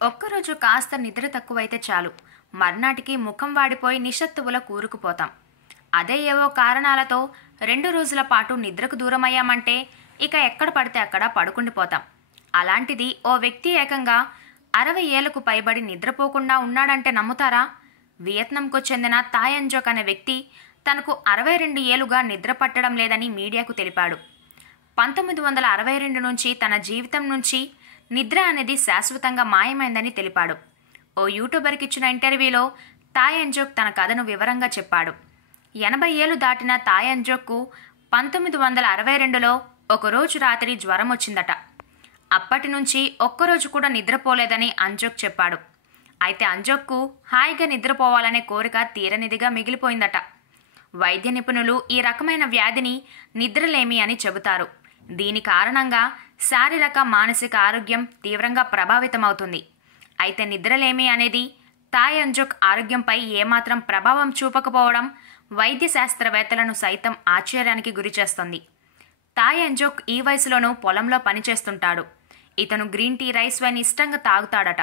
ఒక్కరోజు కాస్త నిద్ర తక్కువైతే చాలు, మర్నాటికి ముఖం వాడిపోయి నిశ్శత్తువుల కూరుకుపోతాం. అదే ఏవో కారణాలతో 2 రోజుల పాటు నిద్రకు దూరమయ్యామంటే ఇక ఎక్కడ పడితే అక్కడ పడుకుండిపోతాం. అలాంటిది ఓ వ్యక్తి ఏకంగా 60 ఏళ్లకు పైబడి నిద్రపోకుండా ఉన్నాడంటే నమ్ముతారా? వియత్నాంకు చెందిన థాయ్ ఎంజోక్ అనే వ్యక్తి తనకు 62 ఏళ్లుగా నిద్ర పట్టడం లేదని మీడియాకు తెలిపాడు. 1962 నుంచి తన జీవితం నుంచి నిద్ర అనేది శాశ్వతంగా మాయమైందని తెలిపాడు. ఓ యూట్యూబర్కి ఇచ్చిన ఇంటర్వ్యూలో థాయ్ ఎంజోక్ తన కథను వివరంగా చెప్పాడు. 80 ఏళ్లు దాటిన థాయ్ ఎంజోక్కు 1962లో ఒకరోజు రాత్రి జ్వరం వచ్చిందట. అప్పటి నుంచి ఒక్కరోజు కూడా నిద్రపోలేదని అంజోక్ చెప్పాడు. అయితే అంజోక్కు హాయిగా నిద్రపోవాలనే కోరిక తీరనిదిగా మిగిలిపోయిందట. వైద్య నిపుణులు ఈ రకమైన వ్యాధిని నిద్రలేమి అని చెబుతారు. దీని కారణంగా శారీరక మానసిక ఆరోగ్యం తీవ్రంగా ప్రభావితమవుతుంది. అయితే నిద్రలేమి అనేది థాయ్ ఎంజోక్ ఆరోగ్యంపై ఏమాత్రం ప్రభావం చూపకపోవడం వైద్య శాస్త్రవేత్తలను సైతం ఆశ్చర్యానికి గురిచేస్తుంది. థాయ్ ఎంజోక్ ఈ వయసులోనూ పొలంలో పనిచేస్తుంటాడు. ఇతను గ్రీన్ టీ, రైస్ వైన్ ఇష్టంగా తాగుతాడట.